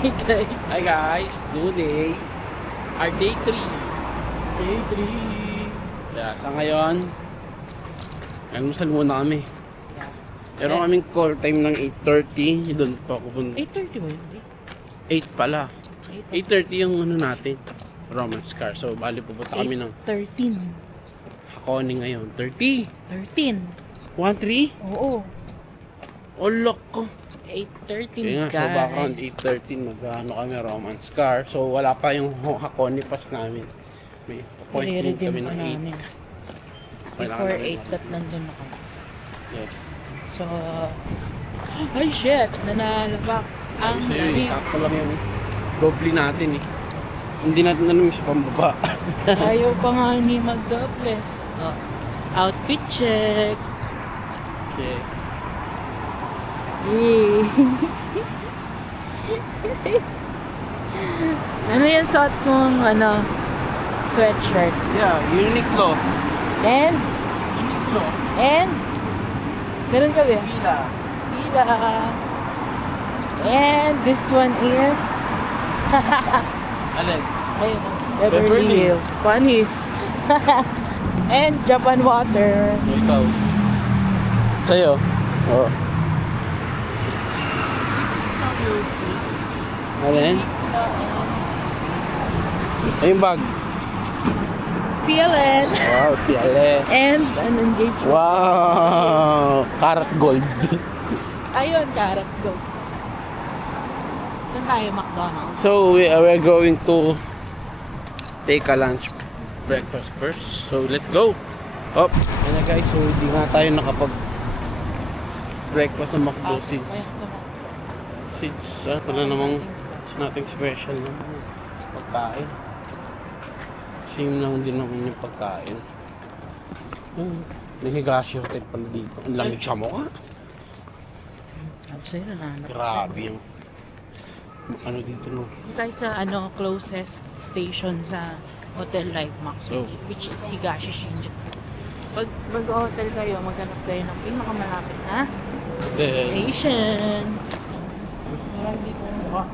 Hi guys. Hi guys, new day. Our day 3. Day 3. Yeah, sa ngayon, almusal muna kami. Yeah. Meron kaming call time ng 8:30. Doon pa ako punta. 8:30 ba yun? 8 pala. 8:30 yung ano natin. Romance car. So, bali pupunta kami ng 13. Hakone ngayon. 30. 13. 1-3? Oo. Oh, lock ko. 8:13 Kaya nga, so guys. baka on 8:30 mag-ano kami romance car. So, wala pa yung Hakone pass namin. May appointment I-redeem kami pa ng 8. namin. Kailangan Before namin 8 that nandun ako. Yes. So, ay shit! Nanalabak ang So yun, lamig. sakto lang yun. Doble natin eh. Hindi natin alam sa pambaba. Ayaw pa nga ni mag-double. Oh. Outfit check. Okay. Yay. Ano yung suot mong sweatshirt? Yeah, Uniqlo. And? Uniqlo. And? Meron ka ba? Pila. Pila. And this one is Alin? ayun, Beverly Beverly Hills Bunnies. And Japan Water. So, ikaw. Sa'yo? Oo. This is Kaluki. Alin? Ayun bag. CLN. Wow, si Ale. And an engagement. Wow! Karat gold. Ayun, carrot go. Saan tayo, McDonald's? So, we're going to take a lunch breakfast first. So, let's go. Up. Yan na guys, so hindi nga tayo nakapag breakfast sa McDo since wala namang nating special na pagkain. Same lang din naman yung pagkain. May Higashi Hotel pala dito. Ang lamig sa mukha. Sabi sa'yo, nananap. Grabe yung ano dito no. Tayo sa closest station sa Hotel Live Max, So, which is Higashi Shinjuku. Pag mag-hotel kayo, maghanap kayo ng pinakamalapit na station. Meron dito yung mukha.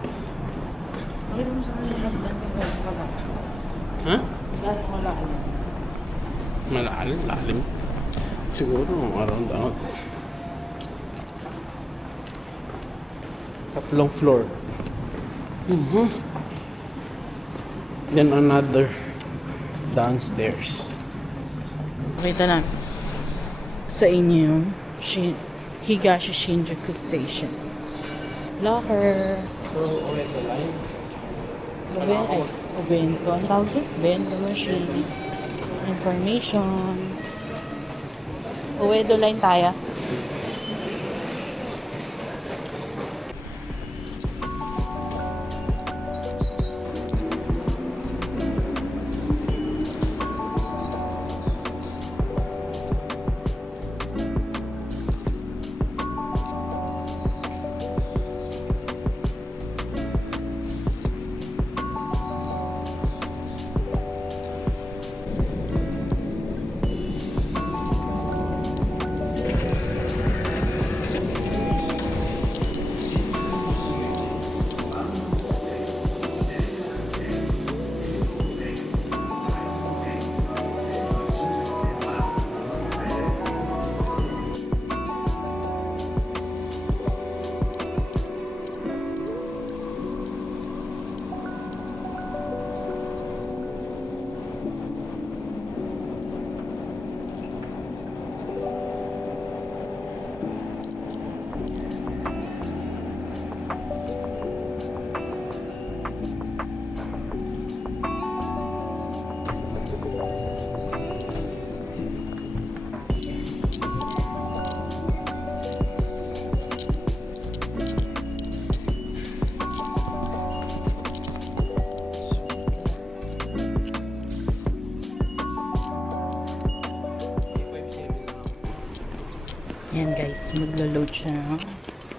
Pakita mo sa akin yung hagdan ko pala. Ha? Dahil wala ko. Malalim, lalim. Siguro around out. Tatlong floor. Then another downstairs. Pakita na sa inyo yung Higashi Shinjuku Station. Locker. So, okay the line. Ubento. Ang tawag doon? Ubento machine. Information. Uwedo line tayo. Yan guys, maglo-load siya ng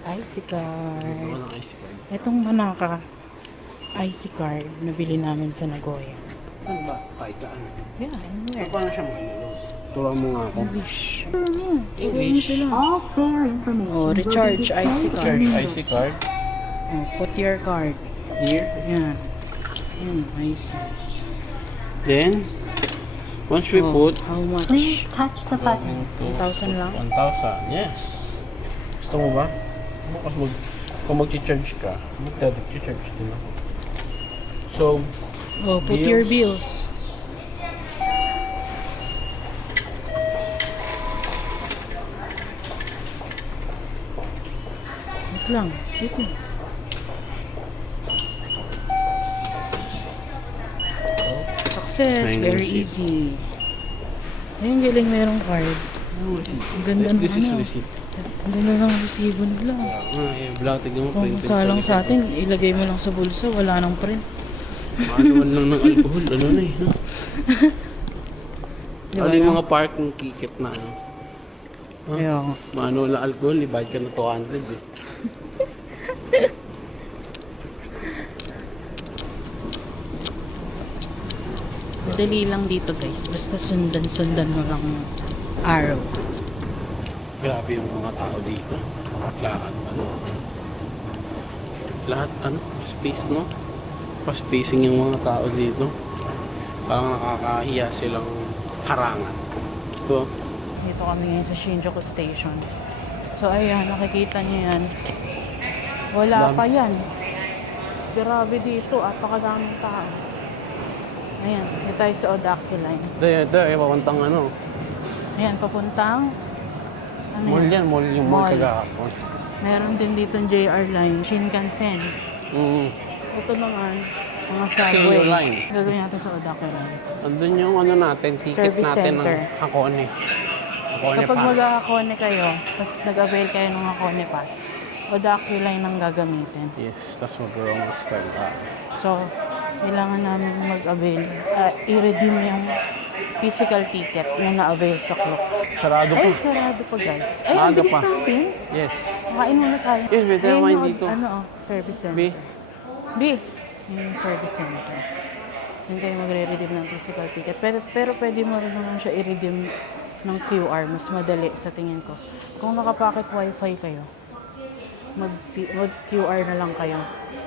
IC card. Walang IC card. Itong Manaka IC card, nabili namin sa Nagoya. Saan ba? Kahit saan. Yeah, anywhere. Paano siya mag-load? Turuan mo nga ako. English. English. Oh, recharge IC card. Charge IC card. Oh, put your card. Here. Yan. I see. Then, once we Oh, put how much? Please touch the button. 1,000 lang? 1,000, yes. Gusto mo ba? Bukas kung mag-charge ka, mag-charge din ako. So, Oh, put your bills. Wait lang. Wait lang. Success. Ayun, Very receipt. easy. Ayun, galing merong card. Ang ganda ng This is ano. receipt. Ang ganda ng resibo nila. Yung black, tignan mo, Kung printed salang sa likod. atin, ilagay mo lang sa bulsa, wala nang print. Maanuan lang ng alcohol, ano na eh, no? Di ba Ano yung no? mga parking ticket na, ano? Kaya nga. Maanuan lang alcohol, ibayad ka na 200 eh. Madali lang dito guys. Basta sundan mo lang yung arrow. Grabe yung mga tao dito. Lahat, ano? Lahat, ano? Space, no? Pa-spacing yung mga tao dito. Parang nakakahiya silang harangan. So, Dito kami ngayon sa Shinjuku Station. So ayan, nakikita niyo yan. Wala Dami. pa yan. Grabe dito, apakadaming tao. Ayan, dito tayo sa Odakyu Line. there, papuntang ano. Ayan, papuntang... Ano Mall yan, mall yung mall Mall. kagakapon. Meron din dito yung JR Line, Shinkansen. Ito naman, mga subway. Keio Line. Gagawin natin sa Odakyu Line. Andun yung ano natin, ticket Service natin center. ng Hakone. Hakone Kapag Pass. mag-Hakone kayo, tapos nag-avail kayo ng Hakone Pass, Odakyu Line ang gagamitin. Yes, tapos mag-wrong spell tayo. So, kailangan namin mag-avail, i-redeem yung physical ticket na na-avail sa clock. Sarado po. Ay, sarado pa guys. Ay, ang Maaga bilis pa. natin. Yes. Makain muna tayo. Yes, better Ayun wine yung, dito. Ano, service center. B. B. Yun yung service center. Yun kayo magre-redeem ng physical ticket. Pero pwede mo rin naman siya i-redeem ng QR. Mas madali sa tingin ko. Kung nakapacket wifi kayo, mag-QR na lang kayo.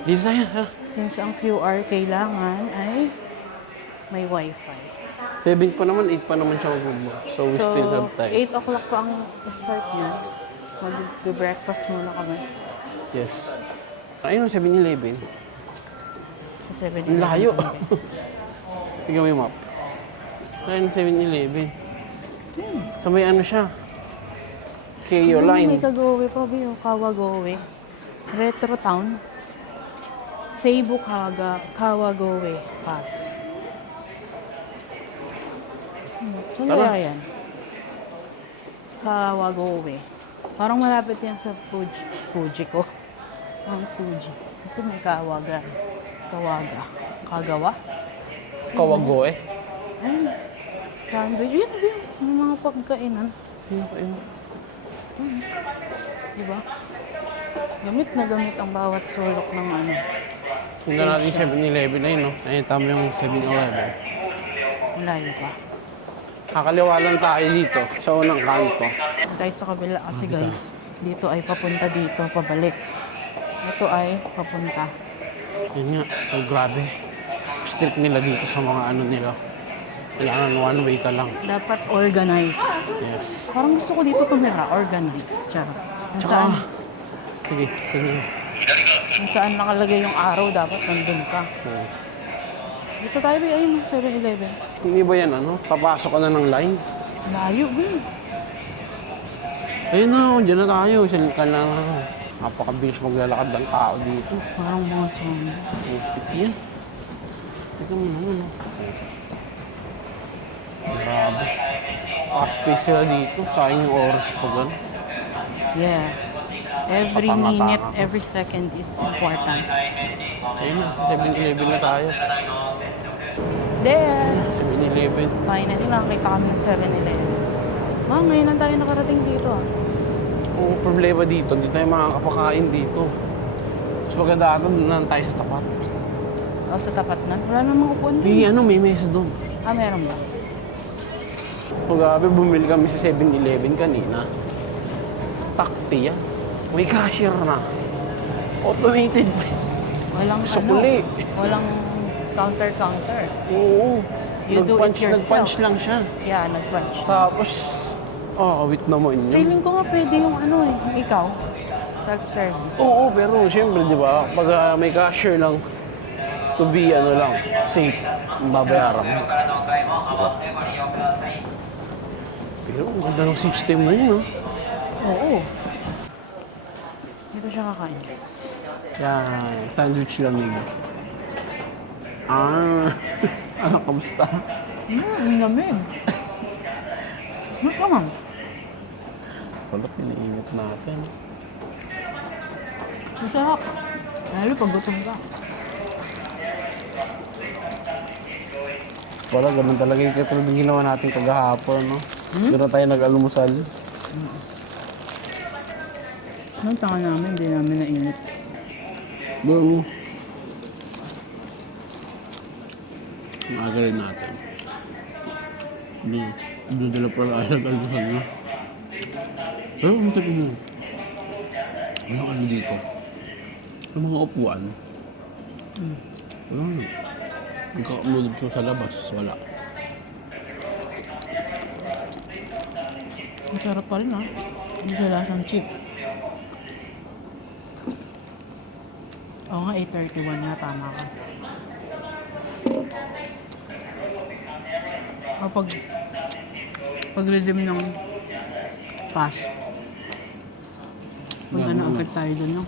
Dito tayo, ha? Since ang QR kailangan ay may wifi. 7 pa naman, 8 pa naman siya magbubuka. So, we still have time. 8 o'clock pa ang start niya. Mag-breakfast muna kami Yes. Ayun, 7-Eleven. sa 7-Eleven. Ang layo. guys. Tingnan mo yung map. Ayun, 7-Eleven. So, may ano siya. Keio May Line. Kagawa pa ba yung Kawagoe? Retro Town. Seibu Kawagoe Pass. Saan Tara. kaya yan? Kawagoe. Parang malapit yan sa Fuji ko. Ang Fuji. Kasi may Kawaga. Kagawa? Kasi Kawago eh. Ayun. Sandwich. Yan, yun. Yung mga pagkainan. Diba? Gamit na gamit ang bawat sulok ng ano. Punta natin yung 7-Eleven. Ayun, no? Ayun, tama yung 7-Eleven. Malayo pa. Kakaliwa lang tayo dito sa unang kanto. Tayo sa kabila kasi guys, dito ay papunta dito, pabalik. Ito ay papunta. Yun nga, so grabe. Strict nila dito sa mga ano nila. Kailangan one way ka lang. Dapat organize. Yes. Parang gusto ko dito tumira, organize. Charot. Kung saan, Sige, tingnan mo. kung saan nakalagay yung araw, dapat nandun ka. Oh. Dito tayo, ayun, 7-Eleven. Hindi ba yan ano? Papasok ka na ng line? Layo, bin. Ayun na, dyan na tayo. Saan ka na? Napakabilis maglalakad ng tao dito. Parang mga zombie. Yan. Tignan mo naman, no? Grabe. Space sila dito. Sayang yung oras pa gano'n. Yeah. Every Papangata minute, ka. every second is important. Ayun na, 7-Eleven na tayo. There! 7-Eleven. Finally, nakakita kami ng 7-Eleven. Ngayon lang tayo nakarating dito. Oo, problema dito. Hindi tayo makakapakain dito. Mas maganda ata doon na lang tayo sa tapat. O, sa tapat na. Wala namang upuan May dun. may mesa doon. Meron ba? So, grabe, bumili kami sa 7-Eleven kanina. Takti yan. May cashier na. Automated pa. Walang Sukli. walang counter. Oo. You do it yourself. Nag-punch lang siya. Yeah, nag-punch. Tapos, awit naman yun. Feeling ko nga pwede yung yung ikaw. Self-service. Oo, pero siyempre, di ba, pag may cashier lang, to be, safe, babayaran mo. Diba? Pero ang ganda ng system na yun, Oo. Dito siya kakain, guys. Yan, sandwich lamig. Ano, kamusta? Ang lamig. Ba't naman? Wala, pinainit natin. Masarap. Lalo pag gutom ka. Wala, ganun talaga yung katulad ng ginawa natin kagahapon, no? Doon na tayo nag-almusal. Ang tanga namin, hindi namin nainit. Doon. Maaga rin natin. Doon dala pala tayo nag-almusal, no? Pero kung sabi mo, ano dito? Yung mga upuan, wala na. Nagkakamulog siya sa labas, wala. Masarap pa rin Hindi siya lasang cheap. Oo nga, 8:31 na. Tama ka. Pag-redeem ng pass, punta na agad tayo doon, no?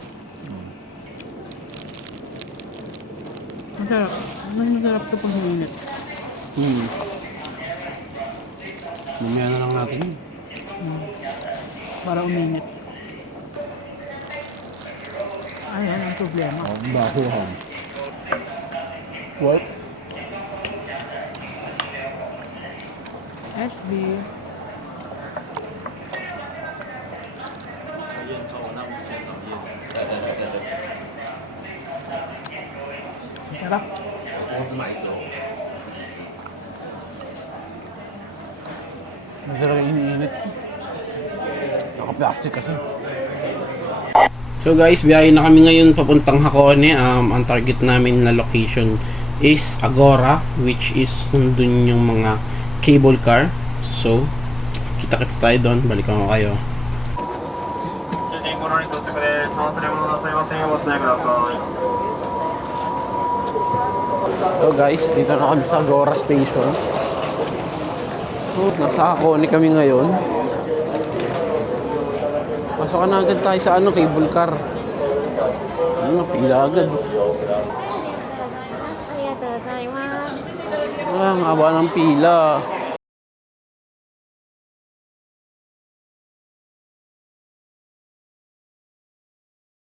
Masarap. Mas masarap ito pag mainit. Mamaya na lang natin yun. Para uminit. Ayan, ang problema. Bahuhan. What? SB. Ang sarap. Masarap yung iniinit. Naka-plastic kasi. So guys, biyahe na kami ngayon papuntang Hakone. Ang target namin na location is Agora, which is nandun yung mga cable car. So, kita-kits tayo doon. Balikan ko kayo. So guys, dito na kami sa Agora Station. So, nasa Hakone kami ngayon. Pasok na agad tayo sa cable car. Pila agad. Ang haba ng pila.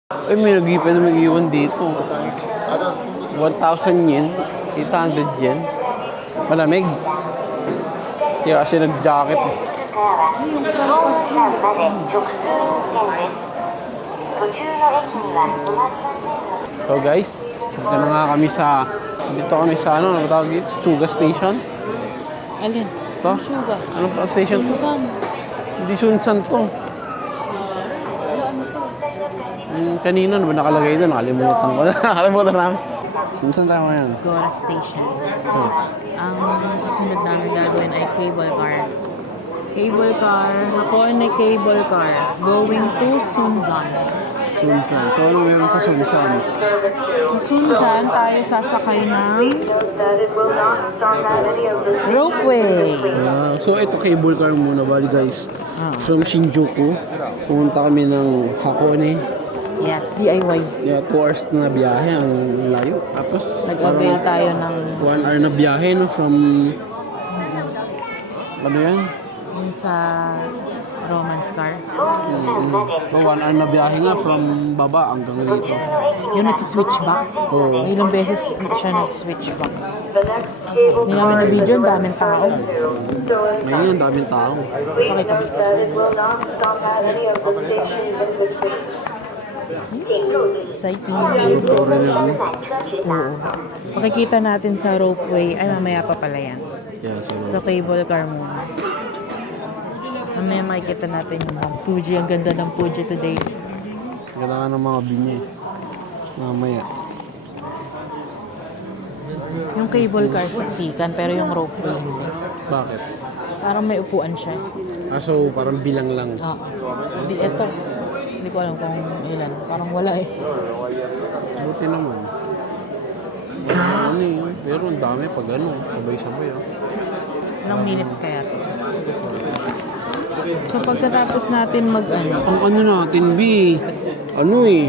Ay, may nag-iwan dito. 1,000 yen. 800 yen. Malamig. Kaya kasi nag-jacket. So guys, dito na nga kami sa ano tawag dito? Suga Station. Alin? Ito? Suga. Anong station to? Sunsan. Hindi Sunsan to. Kanina na ba nakalagay doon? Nakalimutan ko na. Nakalimutan namin. Saan tayo ngayon? Agora Station. Ang susunod namin gagawin ay cable car. Cable car, Hakone cable car, going to Sunsan. Sunsan. So, anong meron sa Sunsan? Sa Sunsan, tayo sasakay ng ropeway. So, ito cable car muna. Bali guys, from Shinjuku, pumunta kami ng Hakone. Yes, DIY. Yeah, 2 hours na biyahe. Ang layo. Tapos, Nag-avail tayo ng 1 hour na biyahe, no? From... Ano yan? yung sa romance car. So, 1 hour na biyahe nga from baba hanggang dito. Yung nag-switch back. Oo. Ilang beses siya nag-switch back. Hindi namin na-video, ang daming tao. Ngayon, ang daming tao. Pakita mo. Exciting. Oo. Makikita natin sa ropeway. Ay, mamaya pa pala yan. Yeah, So, cable car muna. Mamaya makikita natin yung Fuji. Ang ganda ng Fuji today. Ganda nga ng mga binye. Mamaya. Yung cable car siksikan, pero yung ropeway hindi. Bakit? Parang may upuan siya. So parang bilang lang. Oo. Di, eto. Hindi ko alam kung ilan. Parang wala eh. Buti naman. Ano yun? Pero ang dami pag ano, sabay-sabay ah. Ilang minutes kaya to? So pagkatapos natin mag-ano, Ang ano natin, B, ano eh,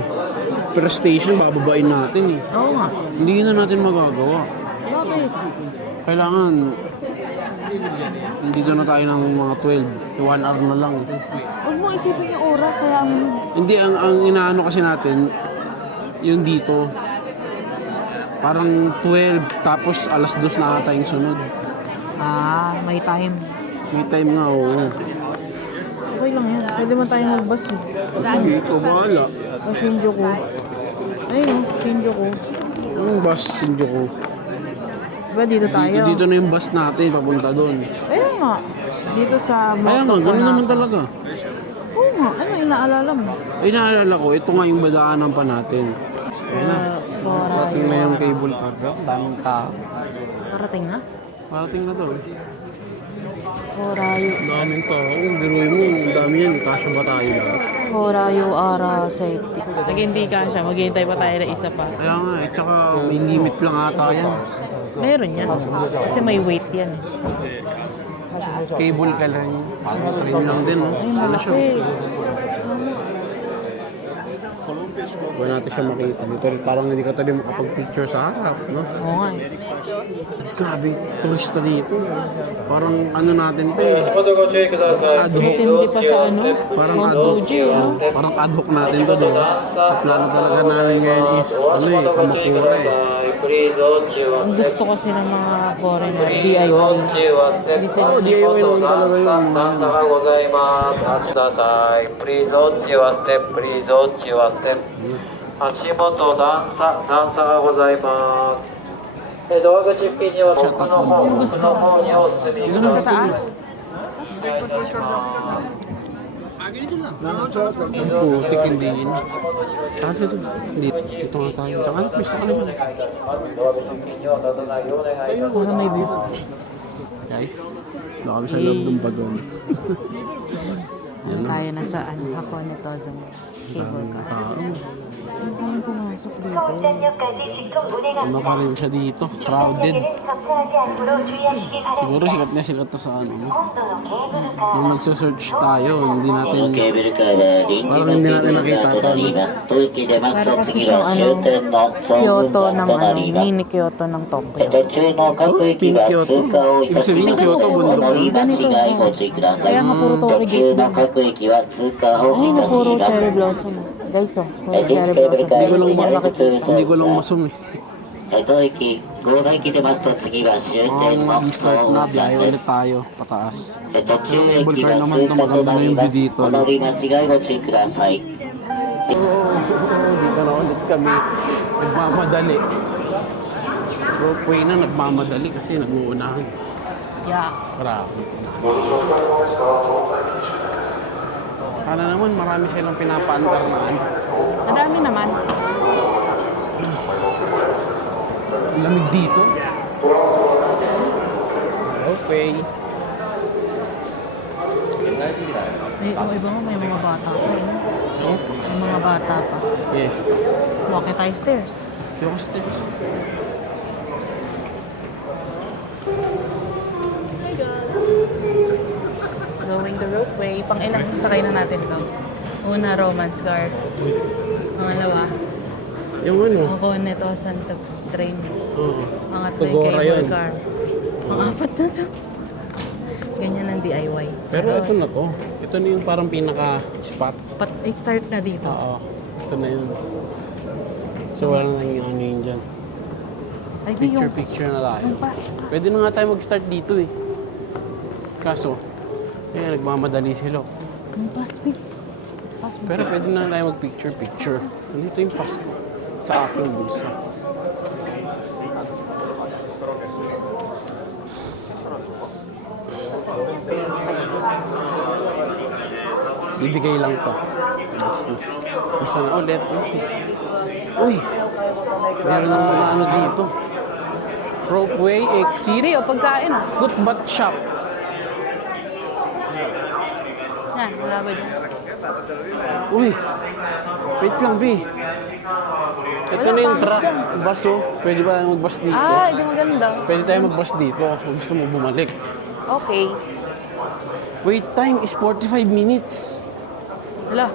per station, bababain natin eh. oo nga. Hindi na natin magagawa. Bakit? Kailangan, dito na tayo ng mga 12, 1 hour na lang. Huwag mo isipin yung oras, sayang mo. Hindi, ang inaano kasi natin, yung dito, parang 12, tapos alas 2 na ata yung sunod. Ah, may time. May time nga, oo. Okay lang yan. Pwede mo tayong mag-bus eh. Sige, ikaw bahala. O Shinjuku. Ayun o, Shinjuku. Yung bus, hindi ko. Diba dito tayo? Dito na yung bus natin, papunta doon. Ayun nga. Dito sa Kaya nga, gano'n naman talaga. Oo nga. Ano inaalala mo? Ay, naalala ko, ito nga yung badaanan pa natin. Ayun na. Parating na yung cable car. Daming tao. Parating na? Parating na daw. Horayo. Daming tao. Biruin mo, ang dami yan. Kasya ba tayo lahat? Horayo Ara Safety. Nag-hindi ka siya. Maghihintay pa tayo na isa pa. Kaya nga, tsaka may limit lang ata yan. Meron yan. Kasi may weight yan eh. Cable ka lang. Train lang din, no? Ay, Wala siya. malaki. Huwag natin siya makita. Dito, parang hindi ka tayo makapag-picture sa harap, no? Oo nga eh. Grabe, turista dito. Parang ano natin to eh. Ad hoc. Matindi pa sa ano? Parang Mount ad hoc. Fuji, no? Parang ad hoc natin to, di ba? Ang plano talaga namin ngayon is, ano eh, Kamakura eh. Ang gusto kasi ng mga foreigner, DIY. Hindi sila Oh, DIY naman talaga yun. 段差がございます。足してください。Please watch your step. Please watch your step. 足元段差がございます。ドア口付近には奥の方、奥の方にお進みください。お願いいたします。 Ang putik, hindi yun. Dito, dito nga tayo. Tsaka ano, pista ka na dyan. ドア口付近には立たないようお願いいたします。 Para may view. Guys, baka kami sa loob ng bagon. Yan na. Tayo na sa ano, Hakone Tozong cable car. Tao. Ayun pumasok dito. Ano pa rin siya dito? Crowded. Siguro sikat na sa ano. No? Nung nagsa-search tayo, hindi natin, parang hindi natin nakita ito. Ano? Para kasi siyang ano, Kyoto ng ano, mini Kyoto ng Tokyo. Oh, Pink Kyoto. Ibig sabihin ng Kyoto, bundok yun. Ganito. Kaya nga puro Tokyo gate na. Ay, na puro cherry blossom. Guys, oh, puro cherry blossom. Hindi ko lang masum eh. 江駅、合田駅出ますと次は終点の Mag-start na, biyahe ulit tayo, pataas. 途中駅 Cable car は naman 通 to, 過と maganda な na り yung ま view す。 dito. お No? 乗り間違いご注意ください。 Dito na ulit kami. Nagmamadali. Ropeway na nagmamadali kasi nag-uunahan. Yeah. Grabe. Sana naman marami silang pinapaandar na ano. Madami naman. Lamig dito. Okay. May, yung iba mo, may mga bata pa. Eh. May mga bata pa. Yes. Walkie tayo stairs. Yung stairs. Going the ropeway. Pang ilang sakay na natin to. Una, Romance Guard. Pangalawa, Yung ano? Hakone Tosan train. Oo. Pangatlo yung Tugora cable yun. car. Pang-apat na to. Ganyan ang DIY. Pero ito na to. Ito na yung parang pinaka-spot. Spot, start na dito. Oo. Ito na yun. So wala na yung ano yun dyan. Ay, di yung... Picture na tayo. Yung pass. Pwede na nga tayo mag-start dito eh. Kaso, nagmamadali sila. Yung pass, babe. Pass mo. Pero pwede na tayo mag-picture. Nandito yung Pasko sa aking bulsa. Bibigay lang to. Gusto na ulit. Uy! Meron ng mga ano dito. Ropeway, exit, Hindi, o pagkain ah. footbath shop. Yan, wala ba dyan? Uy! Wait lang, B. Ito na yung truck. Bus, oh. Pwede ba mag-bus dito? Ah, hindi maganda. Pwede tayo mag-bus dito kung gusto mo bumalik. Okay. Wait time is 45 minutes. Wala.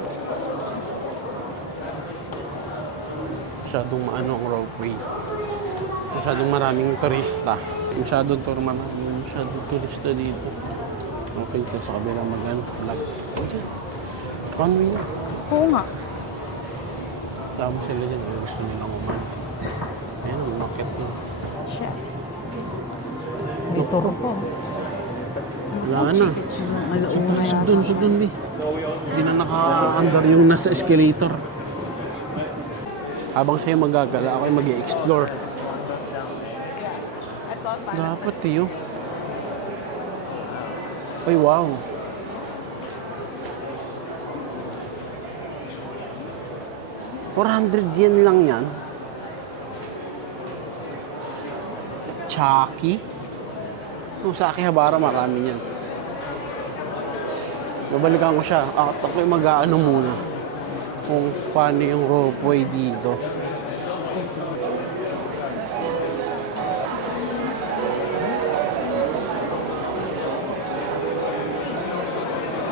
Masyadong maano ang ropeway. Masyadong maraming turista. Masyadong turista dito. Okay, ito sa kabila mag-ano. Wala. Okay. Runway na. Oo nga. Tama sila dyan. Gusto nila naman. Ayan, umakit na. Siya. May toro po. Wala na. Sugdun, B. Hindi na naka-under yung nasa escalator. Habang siya magagala, ako ay mag-i-explore. Dapat, tiyo. Ay, wow. ₱400 lang yan. Chucky? Sa Akihabara, marami yan. Babalikan ko siya. Ako'y mag-aano muna kung paano yung ropeway dito.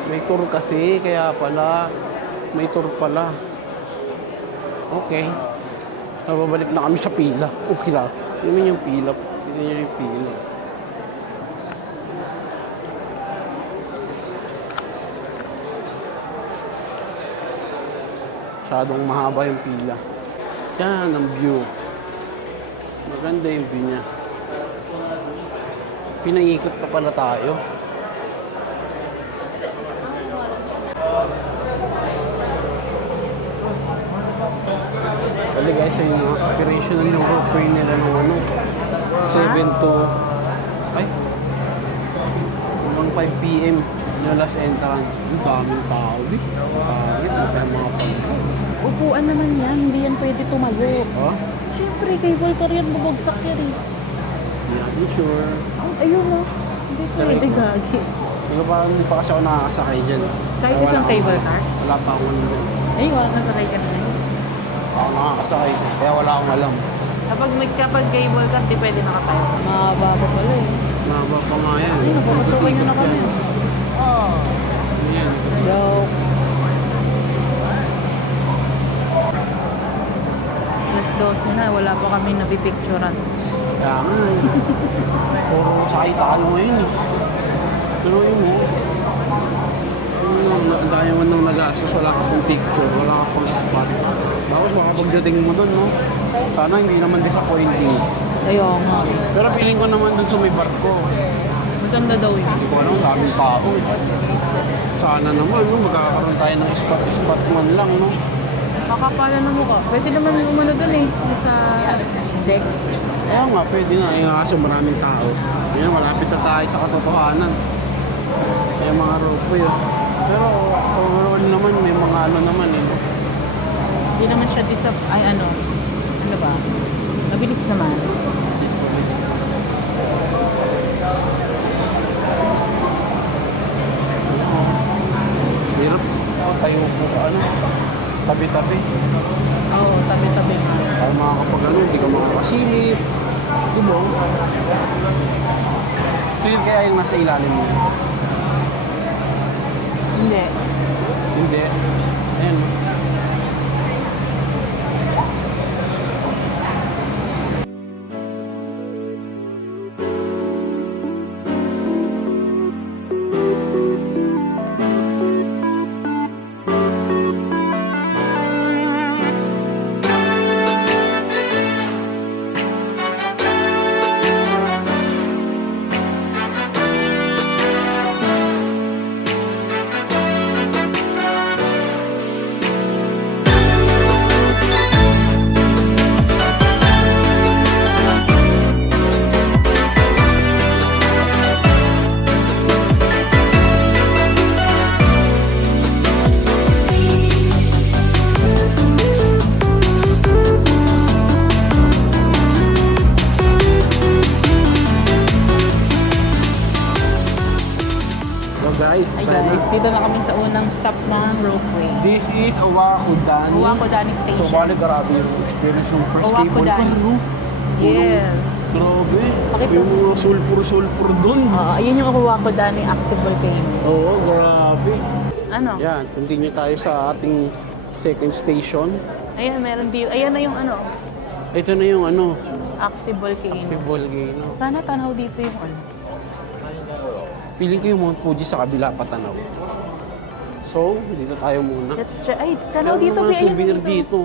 May tour kasi, kaya pala. May tour pala. Okay. Babalik na kami sa pila. Okay lang. Yun yung pila. Yun yung pila. Masyadong mahaba yung pila. Yan ang view. Maganda yung view niya. Pinaikot pa pala tayo. Bali guys, yung operational yung ropeway nila ng ano, 7 to ay hanggang 5 p.m. yung last entrance. Ang daming tao, di? Bakit? May mga pagkakas. Upuan naman yan. Hindi yan pwede tumayo. Oh? Siyempre, kay Voltor yan bubagsak yan eh. Hindi natin sure. Ayun o. Hindi pwede gagi. Hindi pa kasi ako nakakasakay dyan. Kahit Kaya isang wala cable akong- car? Wala pa akong ano dyan. Ay, wala nasakay ka na yun. Ako nakakasakay. Kaya wala akong alam. Kapag cable car, di pwede nakatayo. Mahaba pa pala eh. Mahaba pa nga yan. Ay, napapasukan nyo na kami. Oh. Yan. Joke. Alas 12 na, wala pa kami nabipicturan. Kaya nga eh. Puro sakay talo ngayon eh. Pero yun mo, ang dami mo nang nag-asos, wala ka pong picture, wala ka pong spot. Tapos makapagdating mo dun, no? Sana hindi naman disappointing. Ayun nga. Pero feeling ko naman dun sa may barko. Maganda daw yun. Hindi ko alam, daming tao eh. Sana naman, no? Magkakaroon tayo ng spot man lang, no? Makapala na mukha. Pwede naman umano dun eh. Sa deck. Kaya nga, pwede na. Yung kaso maraming tao. Yan, malapit na tayo sa katotohanan. Yung mga ropeway. Pero overall naman, may mga ano naman eh. Hindi naman siya ay ano ba? Mabilis naman. Hirap. Tayo po ano, tabi-tabi. Oo, tabi-tabi nga. Para makakapag ano, hindi ka makakasilip. Diba? Feel kaya yung nasa ilalim niya? Hindi. Hindi. Ayan. guys, dito na kami sa unang stop ng ropeway. This is Owakudani. Owakudani Station. So, bali grabe yung experience ng first cable car, Owakudani. no? Yes. Grabe. Pakita Yung mga sulpur-sulpur dun. Ayun yung Owakudani Active Volcano. Oo, grabe. Ano? Yan, continue tayo sa ating second station. Ayan, meron dito. Ayan na yung ano, Ito na yung ano, Active Volcano. Active Volcano. Sana tanaw dito yung ano. Piling ko yung Mount Fuji sa kabila patanaw. So, dito tayo muna. Let's try. Ay, tanaw dito. Meron Bi. mga Ayan souvenir dito.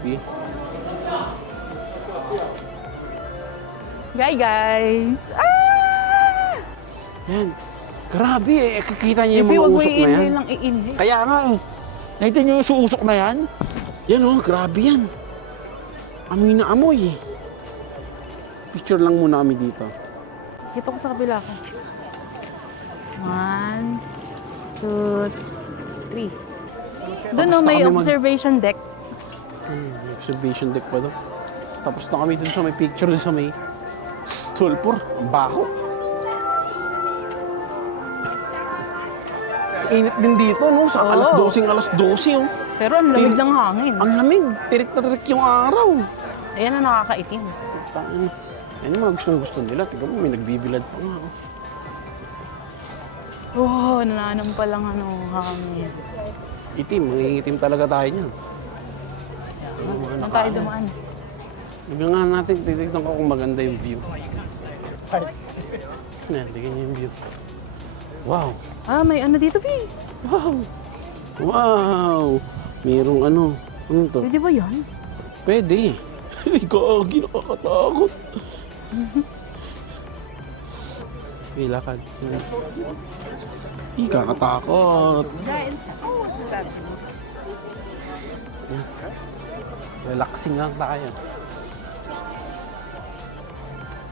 Bi. Guys. Ah! Yan. Grabe eh. Kikita niyo yung Bibi, mga wag mo usok na yan. i-inhale lang i-inhale. Kaya nga eh. Nakita niyo yung suusok na yan? Yan oh, grabe yan. Amoy na amoy eh. Picture lang muna kami dito. Dito ko sa kabila ko. 1, 2, 3. Doon Tapos no, na may kami observation deck. May observation deck pa doon. Tapos na kami dun sa may picture dun sa may sulpur. Ang baho. Init din dito, no? Sa Oo. alas 12 oh. Pero ang lamig Tin- ng hangin. Ang lamig. Tirik na tirik yung araw. Ayan na nakakaitim. Tangin. Yan yung mga gusto nila. Tignan mo, may nagbibilad pa nga. Oh. Oh, nananam pa lang ano, hangin. Itim, mangingitim talaga tayo niyan. Saan tayo dumaan? Ibigyan nga natin, titignan ko kung maganda yung view. Yan, tignan niyo yung view. Wow! Ah, may ano dito, Bi? Wow! Wow! Mayroong ano. Ano to? Pwede ba yan? Pwede. Ay, gagi, nakakatakot. Okay, lakad. Ay, kakatakot. Yan. Relaxing lang tayo.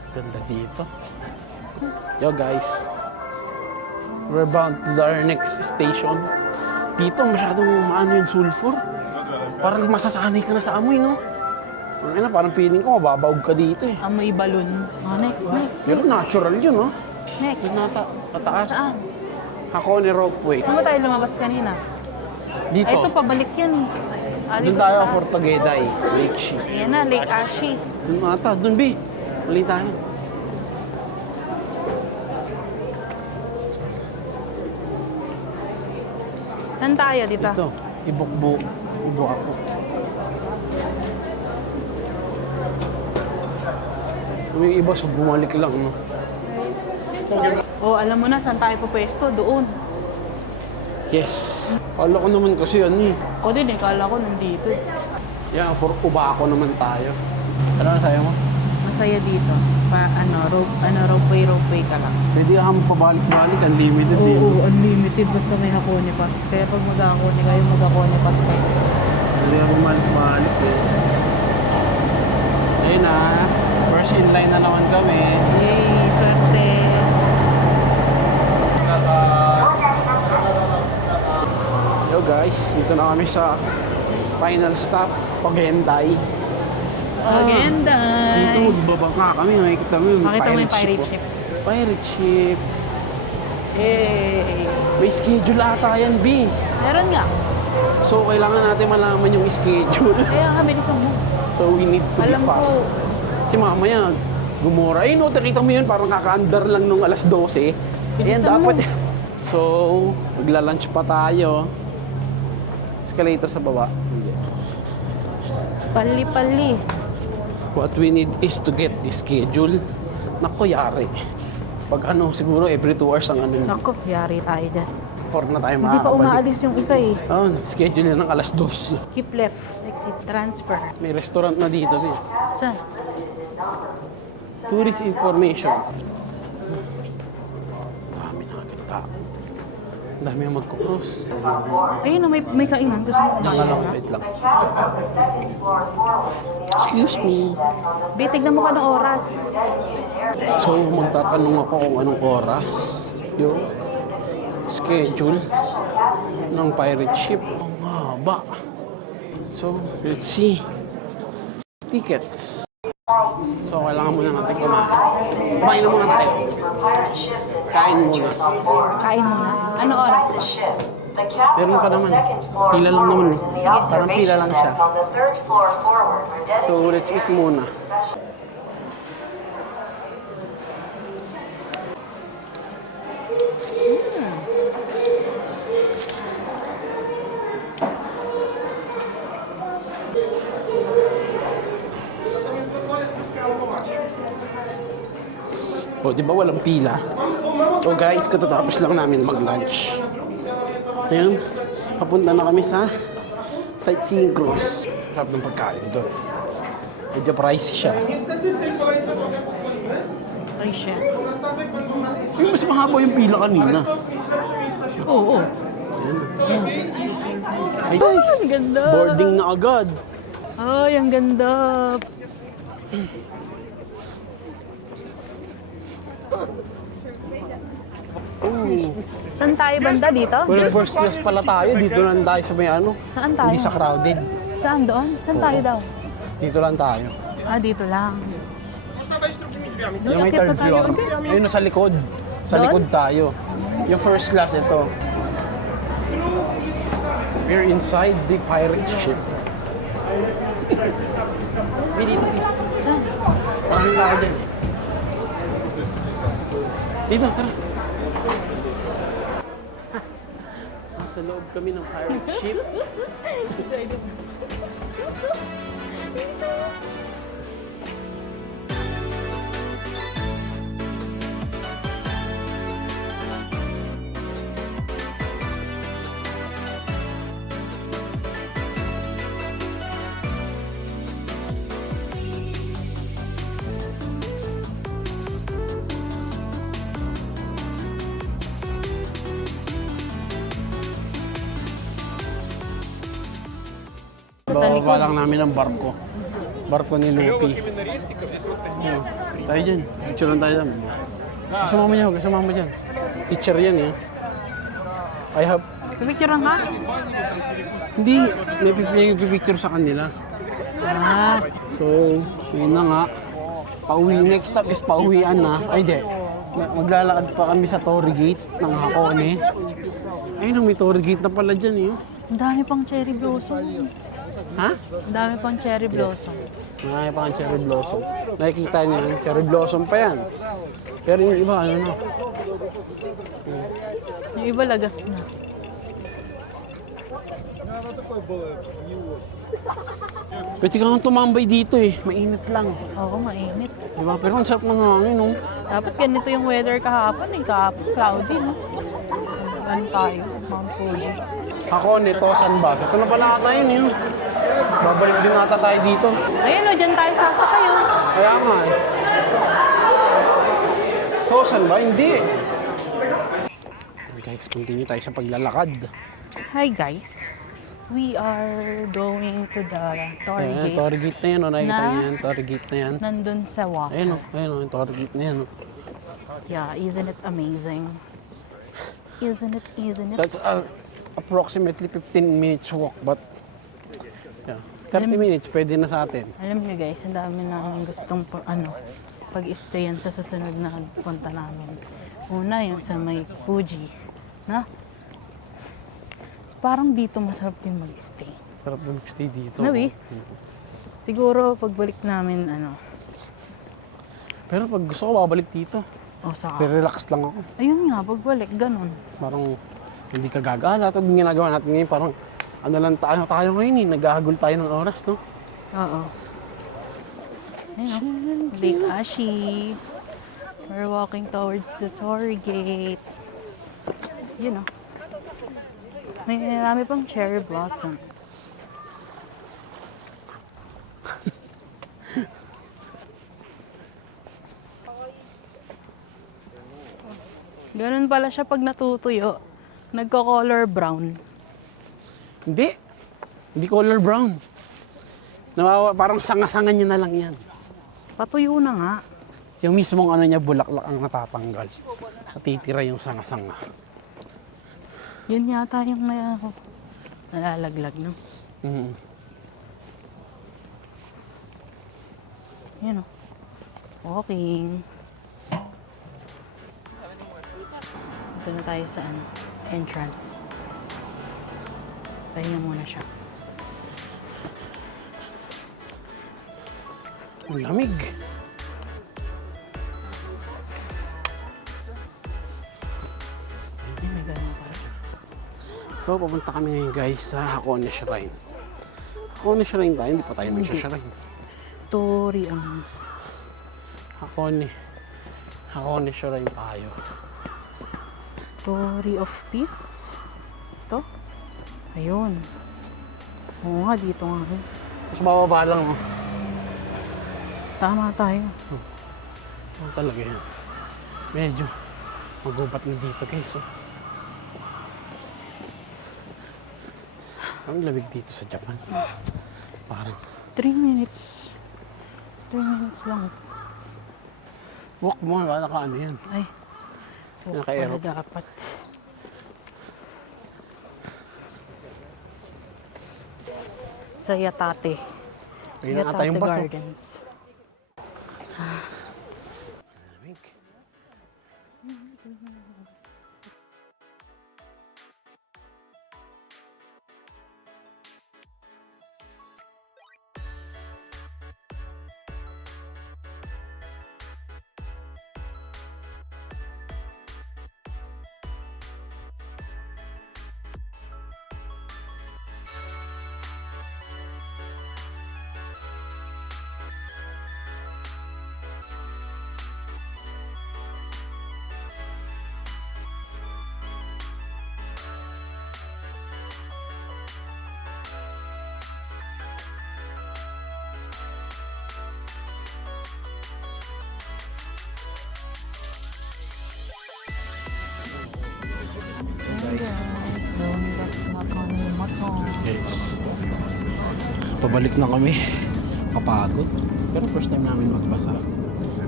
Ganda dito. Yo guys. We're bound to our next station. Dito masyadong maano yung sulfur. Parang masasanay ka na sa amoy, no? Ano, parang feeling ko mababawag ka dito eh. Amoy balon. Oh, next. Pero natural yun, no? Next. Doon nata, pataas. Saan? Hakone Ropeway. Saan ba tayo lumabas kanina? Dito. Ay, ito, pabalik yan eh. Doon tayo, Fort Tagaytay, Lake Ship. Ayan na, Lake Ashi. Doon ata, doon B. Mali tayo. Saan tayo dito? Dito, Ibukbo. Ibo ako. Yung iba, so bumalik lang, no? Oh, alam mo na, saan tayo pupwesto? Doon. Yes. Kala ko naman kasi yan eh. Ako din eh, kala ko nandito. Yan, for Ubako naman tayo. Ano na sayo mo? Masaya dito. Ropeway ka lang. Pwede ka kang pabalik-balik, unlimited eh. Oo, unlimited basta may Hakone Pass. Kaya pag mag-Hakone kayo, mag-Hakone Pass kayo. Pwede ka bumalik-balik eh. Ayun na, first in line na naman kami. Yay, swerte. Yo guys, dito na kami sa final stop, Paghenday. Agenda. Dito magbabangka kami, makikita mo yung Makita mo yung pirate ship. Pirate ship. Yay. May schedule ata yan, B. Meron nga. So, kailangan natin malaman yung schedule. Kaya nga, bilisan mo. So, we need to Alam be fast. ko. Si mamaya, gumora. Ay, no, nakita mo yun, parang kaka-under lang nung alas 12. Ayan, Bilisan dapat. mo. So, magla-lunch pa tayo. Escalator sa baba. Hindi. Pali-pali. What we need is to get the schedule. Nako, yari. Pag ano, siguro every 2 hours ang ano yun. Nako, yari tayo dyan. 4 na tayo Hindi pa makakabalik. umaalis yung isa eh. Oh, schedule yan ng alas 2. Keep left. Exit transfer. May restaurant na dito. Eh. Saan? Tourist information. Dami na agad tao. Dami ang magkukross. Ayun na, may kainan. Gusto mo Diyan ka kumain lang, na? wait lang. Excuse me. Be, tignan mo ka ng oras. So, magtatanong ako kung anong oras yung schedule ng pirate ship. Ang haba. So, let's see. Tickets. So, kailangan muna natin kumain. Kumain na muna tayo. Kain muna. Kain mo na. Ano oras pa? Meron pa naman. Pila lang naman eh. Parang pila lang siya. So, let's eat muna. O, di ba walang pila? So guys, katatapos lang namin mag-lunch. Ayun, papunta na kami sa sightseeing cruise. Sarap ng pagkain doon. Medyo pricey siya. Ay, shit. Yung mas mahaba yung pila kanina. Oo. Ay, guys, ganda. boarding na agad. Ay, ang ganda. Saan tayo banda dito? Well, first class pala tayo. Dito lang tayo sa may ano. Saan tayo? Hindi sa crowded. Saan doon? Saan Oo. tayo daw? Dito lang tayo. Ah, dito lang. Yung may Akit third pa tayo. floor. Ayun, nasa likod. Sa Doon? likod tayo. Yung first class ito. We're inside the pirate ship. May dito. Saan? Parang tayo dyan. Dito, tara. Nasa loob kami ng pirate ship. Sa likod. Bababa lang namin ang barko. Barko ni Luffy. Ayun, tayo dyan. Picture lang tayo dyan. Kasama mo yan, kasama mo dyan. Teacher yan eh. I have... Pipicturean ka? Hindi, may picture sa kanila. Ah, So, yun na nga. Pauwi, next stop is pauwian na. Ay, di. Maglalakad pa kami sa Torii Gate ng Hakone. Ayun, may Torii Gate na pala dyan eh. ang dami pang cherry blossom. Ha? Ang dami pang cherry blossom. Marami pa kang cherry blossom. Nakikita niyo yan, cherry blossom pa yan. Pero yung iba, ano na. Yung iba lagas na. Pwede ka nga tumambay dito eh. Mainit lang. Oo, mainit. Diba? Pero ang sarap ng hangin, no? Dapat ganito yung weather kahapon eh. Kahapon cloudy, no? Ano tayo? Mount Fuji. Ako, Tosan ba? Ito na pala ata yun, yun. Babalik din ata tayo dito. Ayun o, dyan tayo sasakay o. Kaya nga eh. Tosan ba? Hindi. Okay, guys, continue tayo sa paglalakad. Hi guys. We are going to the Torii Ayan, Gate. Torii Gate na yan, oh. Nakikita Na? niyo yan, Torii Gate na yan. Nandun sa water. Ayun, oh, yung Torii Gate na yan, oh. Yeah, isn't it amazing? Isn't it? That's approximately 15 minutes walk, but yeah, 30 minutes pwede na sa atin. Alam niyo guys, ang dami namin gustong pag-stayan sa susunod na punta namin. Una, yung sa may Fuji. Na? Parang dito masarap din mag-stay. Sarap na mag-stay dito. Nabi? Siguro pagbalik namin, Pero pag gusto ko, babalik dito. Osaka. Pero relax lang ako. Ayun nga, pagbalik, ganun. Parang hindi ka gagala. Ito yung ginagawa natin ngayon, parang ano lang tayo ngayon eh. Naghahagol tayo ng oras, no? Oo. Ayun o. Lake Ashi. We're walking towards the Torii Gate. Yun o. May marami pang cherry blossom. Ganun pala siya pag natutuyo. Nagko-color brown. Hindi. Hindi color brown. Parang sanga-sanga niya na lang yan. Patuyo na nga. Yung mismong ano niya, bulaklak ang natatanggal. Natitira yung sanga-sanga. Yun yata yung nalalaglag, no? Mm. Yun o. Walking. Ito na tayo sa ano. entrance. Pahinga muna siya. Ang lamig. Ay, may ganun pa rin. So, pupunta kami ngayon guys sa Hakone Shrine. Hakone Shrine tayo, hindi pa tayo nagsha-shrine. Tori ang... Hakone Shrine tayo. Tori of Peace. Ito. Ayun. Oo nga, dito nga. Mas bababa lang. Oh. Tama tayo. Ano talaga yan? Medyo magubat na dito guys. Oh. Ang lamig dito sa Japan. Parang 3 minutes. 3 minutes lang. walk mo, wala ka ano yan. Ay. Naka-aero. Wala dapat. Sa Yatate. Ayun na ata yung bus. Oh. Gardens. Lamig. Yes. Pabalik na kami. Kapagod. Pero first time namin magbasa.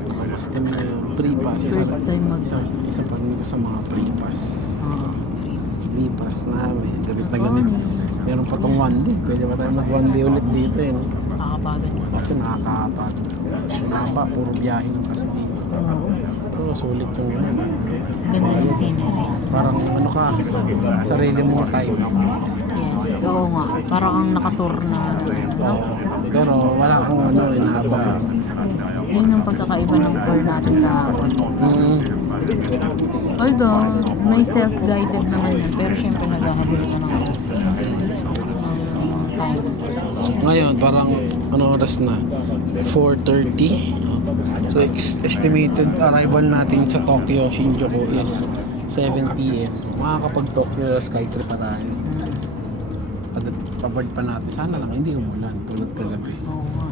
Nakapas kami ng pre-pass. First time magbasa. Isa pa rin ito sa mga pre-pass. Pre-pass namin. Gamit na gamit. Meron pa tong one day. Pwede pa tayo mag one day ulit dito eh. No? Nakakapagod. Kasi nakakapagod. Sinapa, puro biyahe lang kasi dito. Pero sulit yung Ganda yung scenery. parang ano ka, sarili mo time. Yes, oo nga. Parang ang nakatur na. Oo. Pero wala akong ano, inaabangan. Yun ang pagkakaiba ng tour natin kahapon. Although, may self-guided naman yan. Pero syempre naghahabol ka ng time. Ngayon, parang ano oras na? 4:30. So, estimated arrival natin sa Tokyo, Shinjuku is 7 p.m. Makakapag-Tokyo Skytree pa tayo. Pabard pa natin. Sana lang hindi umulan tulad kagabi. Oo nga.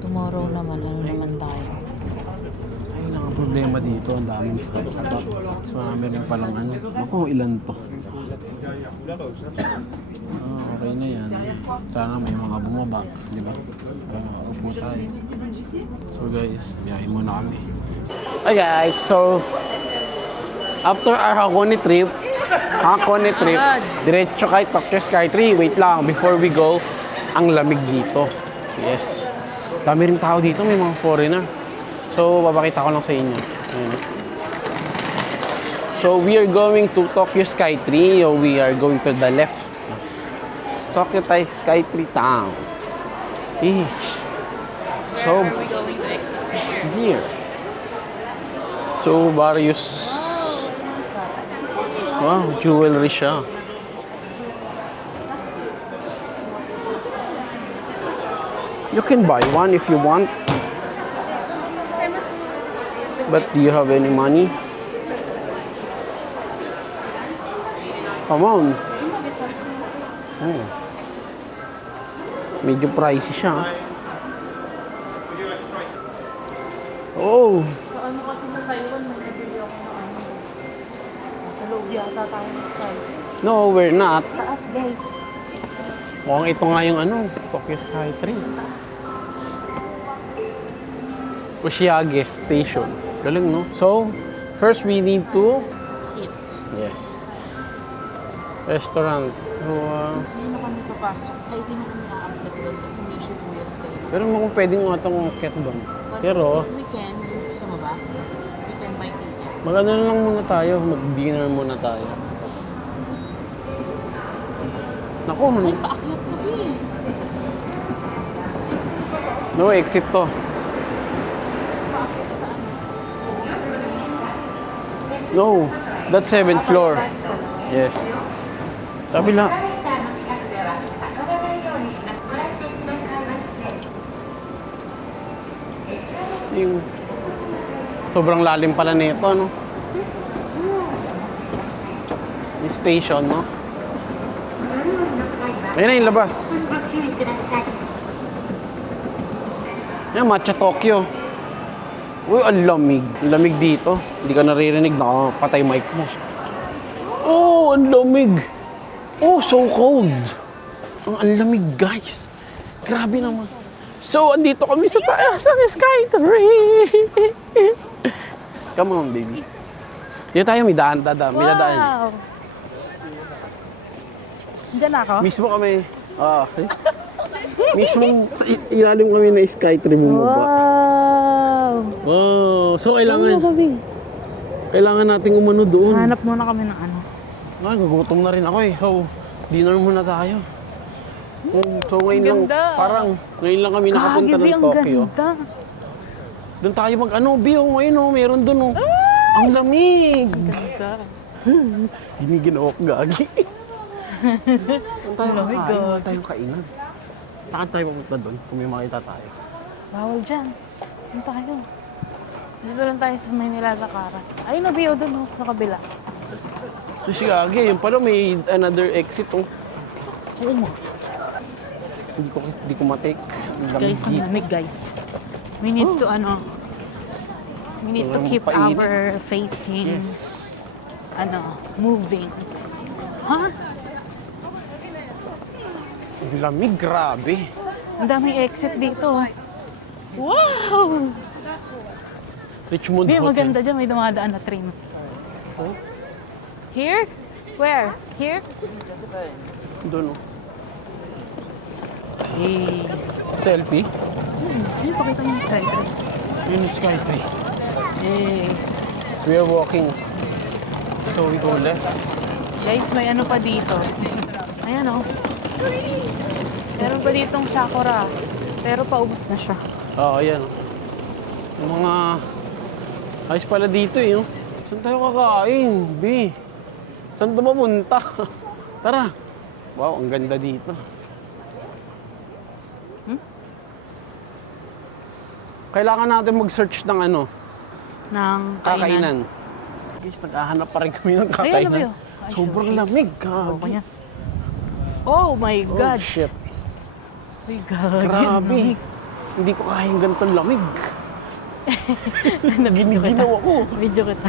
Tomorrow naman, ano naman tayo? Ay, ang problema dito, ang daming stop-stop. So, marami rin palang ano. Ako, ilan to? Okay na yan. Sana may mga bumaba, di ba? Upo tayo. So guys, biyahe muna kami. Hi guys, so after our Hakone trip, diretso kay Tokyo Skytree. Wait lang, before we go, ang lamig dito. Yes. Dami rin tao dito, may mga foreigner. So, babakita ko lang sa inyo. Ayan. So, we are going to Tokyo Skytree. So, we are going to the left. Tokyo Skytree Town. So, here. So, various... Wow, jewelry siya. You can buy one if you want. But do you have any money? Come on. Oh. Medyo pricey siya. Oh. Sa ano kasi sa Taiwan, nagpapili ako ng ano. Sa loob yata tayo ng No, we're not. taas, guys. Mukhang ito nga yung ano, Tokyo Skytree. Oshiage Station. Galing, no? So, first we need to... Eat. Yes. Restaurant. So, Hindi na kami papasok. Ay, hindi na kami nakakit doon kasi may shibuyas kayo. pero kung pwedeng matang umakyat doon. But Pero, if we can, gusto mo ba? We can buy ticket. Mag-ano na lang muna tayo, mag-dinner muna tayo. Naku, Ay, paakyat na ba eh. no exit to. No, that's 7th floor. Yes. Kabila. Yung sobrang lalim pala nito, no? Yung station, no? Ayun na yung labas. Yan, Matcha Tokyo. Uy, ang lamig. Ang lamig dito. Hindi ka naririnig, nakapatay mic mo. Oh, ang lamig. Oh, so cold. Ang lamig, guys. Grabe naman. So, andito kami sa taas ng Skytree. Come on, baby. Dito tayo, may daan. May dadaan. Wow! Diyan ako? Mismo kami. Mismo sa ilalim kami na Skytree bumaba. Wow! Oh, so Ano kailangan kami? nating umano doon. Hanap muna kami ng ano. Nagugutom na rin ako eh. So, dinner muna tayo. So ngayon lang, ganda. parang ngayon lang kami nakapunta Gagi, ng ang Tokyo. ganda. Doon tayo mag-ano, Bio, ngayon oh, meron doon oh. Ang lamig! Ganda. Giniginawak gagi. Doon tayo Lamig, kakain, ah. wala tayong kainan. Saan tayo pupunta doon kung may makita tayo? Bawal dyan. Ano tayo? Dito lang tayo sa may nilalakaran. Ayun na, Bio, doon, sa kabila. Kasi gagi, yun pala may another exit oh. Oo ma. Hindi ko matake. Ang lamig Guys, ang dito. lamig, guys. We need to, we need to Walang keep painit. our facing, Yes. moving. Ha? Ang lamig, grabe. Ang daming exit dito. Wow! Richmond Di, Hotel. maganda dyan. May dumadaan na train. Oh, Here? Where? Here? doon oh. Hey. Selfie? Ayun, pakita mo yung Skytree. Yun yung Skytree. Hey. We are walking. So we go left. Guys, may ano pa dito. Ayan oh. Meron pa ditong sakura. Pero paubos na siya. Oo, ayan. Yung mga... Ayos pala dito eh. No? Saan tayo kakain? B. Saan ito mapunta? Tara. Wow, ang ganda dito. Kailangan natin mag-search ng ano, Ng kakainan. Guys, naghahanap pa rin kami ng Ayan na ba kakainan. yun? Ay, Sobrang sushi. lamig, Oh, gagi. kanya. Oh my Oh, God. shit. Oh my God. Grabe. Hindi ko kayang ganitong lamig. Giniginaw ako. Video kita.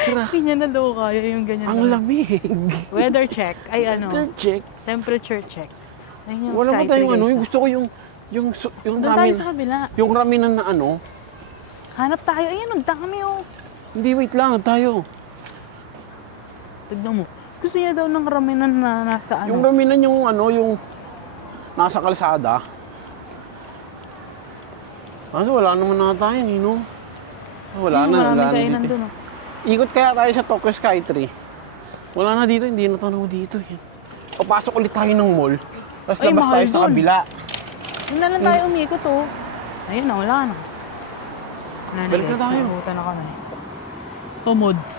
Hindi niya na daw kaya yung ganyan. Ang lamig. Weather check. Ay Weather check. Temperature check. Ayun yung Wala pa Skytree, tayong ano, guys, yung gusto ko yung Doon tayo ramen. sa kabila. Yung ramenan na ano. Hanap tayo. Ayun, nagtaka kami oh. Hindi, wait lang, tayo. Tignan mo. Gusto niya daw ng ramenan na nasa ano. Yung ramenan yung ano, yung nasa kalsada. Kaso wala naman na tayo, Nino. Wala na, Maraming wala na kainan dito. doon oh. Ikot kaya tayo sa Tokyo Skytree. Wala na dito, hindi na tanaw dito. Papasok ulit tayo ng mall. Tapos Ay, labas mahal tayo sa doon. kabila. Doon na lang tayo umikot oh. Ayun na, wala na. Wala Balik na guys, tayo. nabutan na kami. Tomods.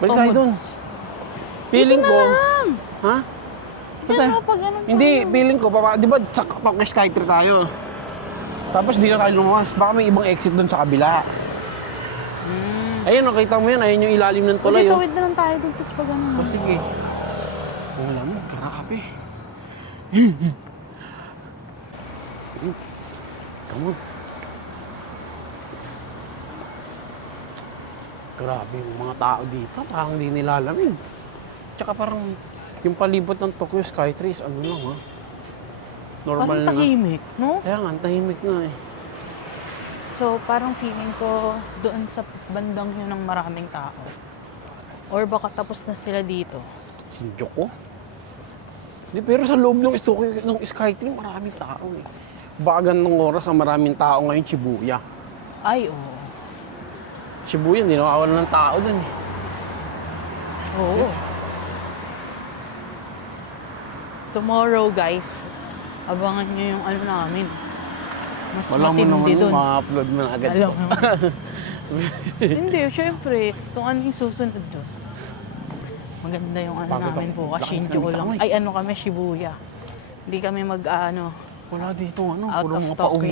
Balik tayo doon. Feeling ko... Ha? Saan tayo? Ano, pag ano pa Hindi, yun? feeling ko, di ba sa Tokyo Skytree tayo? Tapos di na tayo lumawas. Baka may ibang exit doon sa kabila. Ayun, nakita mo yan. Ayun yung ilalim ng tulay. Pwede Oh. tawid na lang tayo dito sa pag ano. Oh, sige. Wala mo, grabe. Come on. Grabe yung mga tao dito. Parang di nilalamig. Tsaka parang yung palibot ng Tokyo Skytree is ano lang ha. Normal Parang na nga. tahimik, no? Kaya nga, ang tahimik nga eh. So, parang feeling ko doon sa bandang yun ng maraming tao. Or baka tapos na sila dito. Sinjok ko. Di, pero sa loob ng Skytree, maraming tao eh. Baka ganong oras ang maraming tao ngayon, Shibuya. Ay, oo. Shibuya, hindi nakawalan ng tao dun. Oo. Tomorrow, guys, abangan nyo yung ano namin. Mas Wala mo naman matindi yun, dun. ma-upload mo na agad. Alam mo. Hindi, syempre, kung ano yung susunod doon. Maganda yung ano Bakit namin ako? bukas, Lakad Shinjuku kami sa lang. kamay. Ay, ano kami, Shibuya. Hindi kami ano, Wala dito, ano, Out puro of mga Tokyo. pauwi.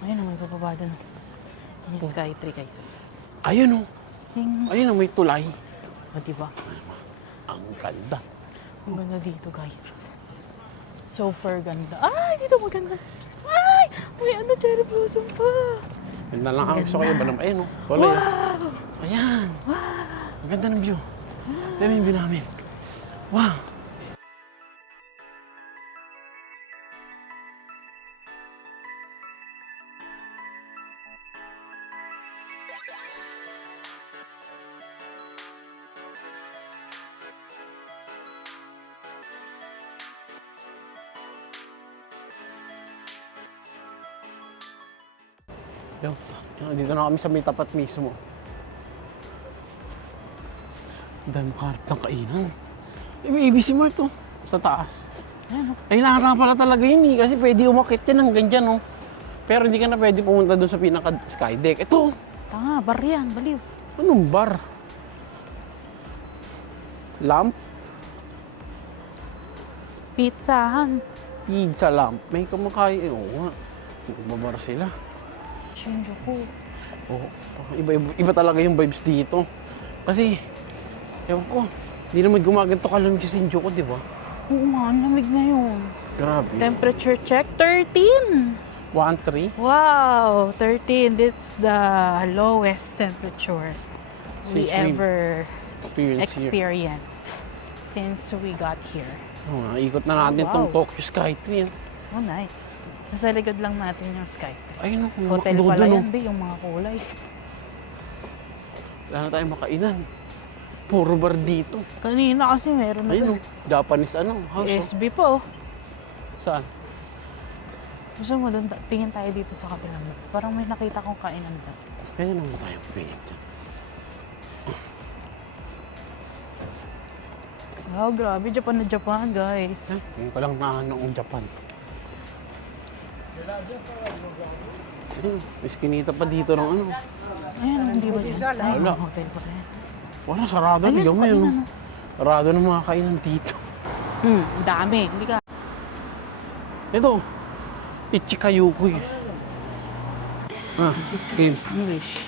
ayun, may bababa doon. Yung Skytree, guys. Ayun, oh. Yung, Ayun, oh, may tulay. diba? Ang ganda. Ang ganda dito, guys. Super ganda. Ay, dito maganda. Ay, may ano, cherry blossom pa. Yun na lang ang gusto ko Ganda. yung balam. Ayun, oh, tulay. Oh. Wow! Ayan. Ang ganda ng view. Ito yung view namin. Wow. Yo, dito na kami sa may tapat mismo. Dahil makaharap ng kainan. May ABC Mart to, sa taas. Ayan, Ay, nakaka pala talaga yun eh, kasi pwede umakit yan hanggang dyan, oh. Pero hindi ka na pwede pumunta doon sa pinaka-skydeck. Ito, tanga, bar yan, baliw. anong bar? Lamp? Pizzahan. Pizza lamp. May kumakain. Oo nga. Magbabar sila. Shinjuku. Oo. Iba talaga yung vibes dito. Kasi, ewan ko, hindi naman gumaganto kalamig sa Shinjuku, di ba? Oo nga, ang lamig na yun. Grabe. Temperature check, 13. 1-3. Wow, 13. That's the lowest temperature we Since we ever Experience here. experienced since we got here. Oo nga, ikot na natin Oh, tong wow. Tokyo Skytree. Oh, nice. Nasa likod lang natin yung Skytree. Ayun, Hotel doon, pala oh. yan, be, yung mga kulay. Wala na tayong makainan. Puro bar dito. Kanina kasi meron na Ayun, dun. oh. Japanese house. Oh. SB po. Saan? Gusto mo doon, tingin tayo dito sa kabilang. Parang may nakita kong kainan doon. Kaya naman tayong pingin dyan. Wow, grabe. Japan na Japan, guys. Ngayon ko lang nahanong Japan. Ayun, may skinita pa dito ng ano. Ayan, hindi ba dyan? Ay, Wala. mga hotel pa rin. Wala, sarado. Ayun, Tignan mo yun. kainan, Oh. Sarado ng mga kainan dito. Ang dami. Hindi ka. Ito, Ichikayukoy. Ah, game. English.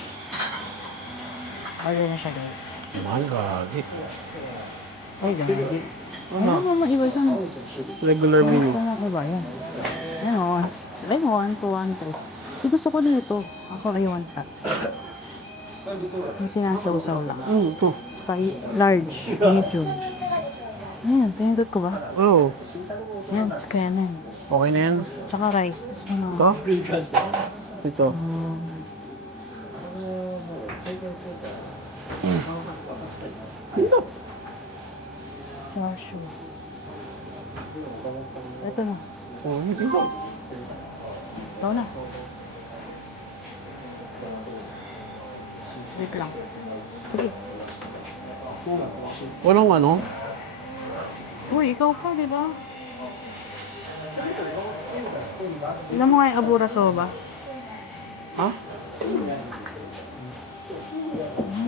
Order na siya, guys. Mahal, gagi. Ay, gagi. Ano naman maiba siya? Regular menu. Ano na ba yan? Ano? Ay, 1, 2, 1, 2. Gusto ko nito. Ako ay 1 ta. Yung sinasawsaw lang. Ito. Large. Medium. Ayan, pinindot ko ba? Oo. Ayan, kanan. Okay na yan. Tsaka rice. Ano? Ito? Ito. Ito. Chashu. Ito na. Oh, ito. Ito na. Wait lang. Sige. Walang ano? Uy, ikaw pa, di ba? Alam mo nga yung abura soba? Ha?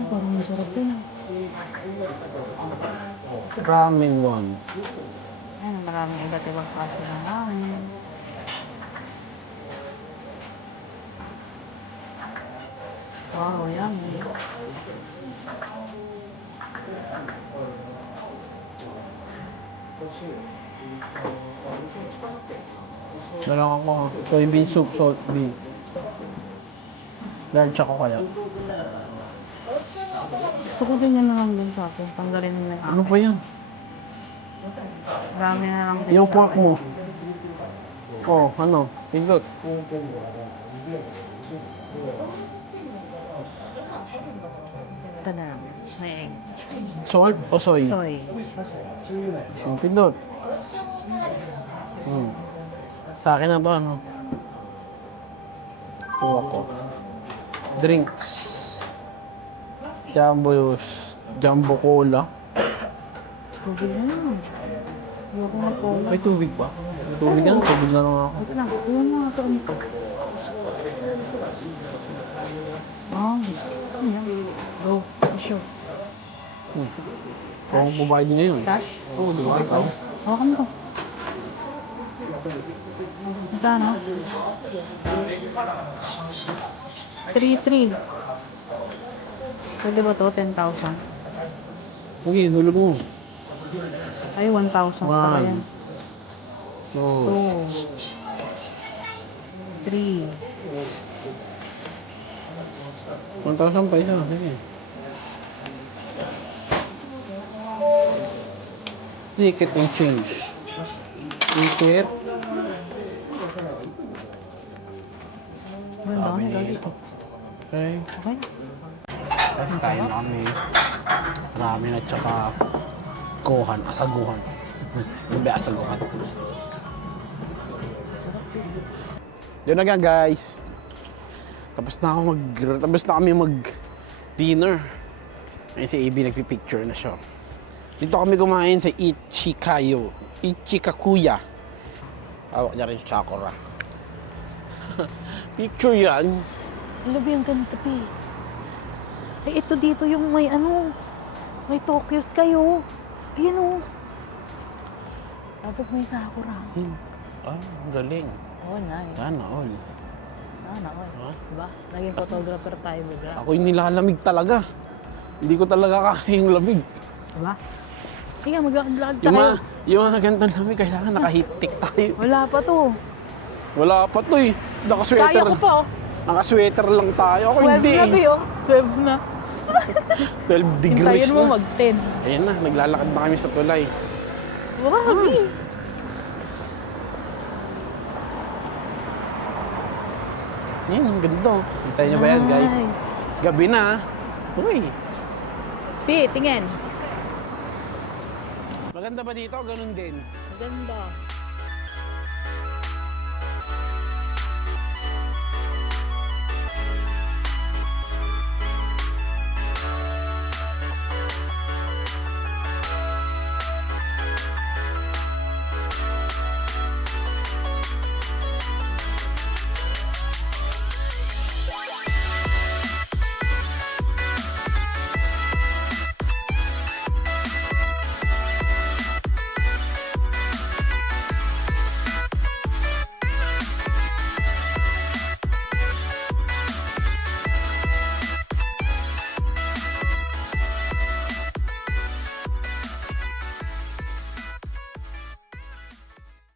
Parang masarap yun. Ramen one. Ayan, maraming iba't ibang klase ng ramen. Wow, yummy. Dalang ako soybean soup, salt beef. Large ako kaya. Gusto ko din yan na lang din sa akin. Tanggalin mo na Ano pa yan? Marami na lang din Yung sa pork akin. mo. Oh, ano? Pindot. Ito na lang. May egg. Salt o soy? Soy. Yung pindot. Sa akin na to, ano? Ito ako. Drinks. Jumbo Cola. Tubig na yun. Ayoko na po. May tubig ba? May tubig na? Tubig na lang ako. Ito lang. Iwan mo nga ito. Ano yan? Go. Sure. Kung bubayad niya yun. Cash? Oo, di ba? Ikaw? Hawakan mo. Magkano? 3,300. Pwede ba to? 10,000? Sige, hulog mo. Ay, 1,000 pa yan. 2, 2, 3. 1,000 pa isa. Sige. Ticket and change. Ticket. Ganda Sabi ka ni- dito. Okay. Okay na. Tapos kain na kami. Ramen at saka gohan. Asaguhan. Gabi asaguhan. Yun na nga guys. Tapos na kami mag-dinner. Ayun si AB nagpipicture na siya. Dito kami kumain sa Ichikakuya. Tawag niya rin Sakura. Picture yan. Labi ang ganito, Pi. Ay, ito dito yung may ano. May Tokyo Sky, oh. Ayan, oh. Tapos may Sakura. Ang galing. Oh, nice. Sana all. Sana, oh. Ha? Diba? Naging photographer tayo, bigla. Ako yung nilalamig talaga. Hindi ko talaga kaya yung lamig. Diba? Sige, mag-vlog Yung tayo. yung mga ganitong lamig, kailangan nakahitik tayo. Wala pa to. Wala pa to eh. Naka-sweater. Kaya ko pa, oh. Naka-sweater lang tayo. Ako 12 hindi na, eh. Pi, oh. 12 na. 12 degrees Hintayin mo na. mag-10. Ayan na, naglalakad na kami sa tulay. Wow, Pi. Yan, ang ganda. Hintayin niyo ba yan, guys? Nice. Gabi na. Uy. Pi, tingin. Maganda ba dito? Ganun din. Maganda.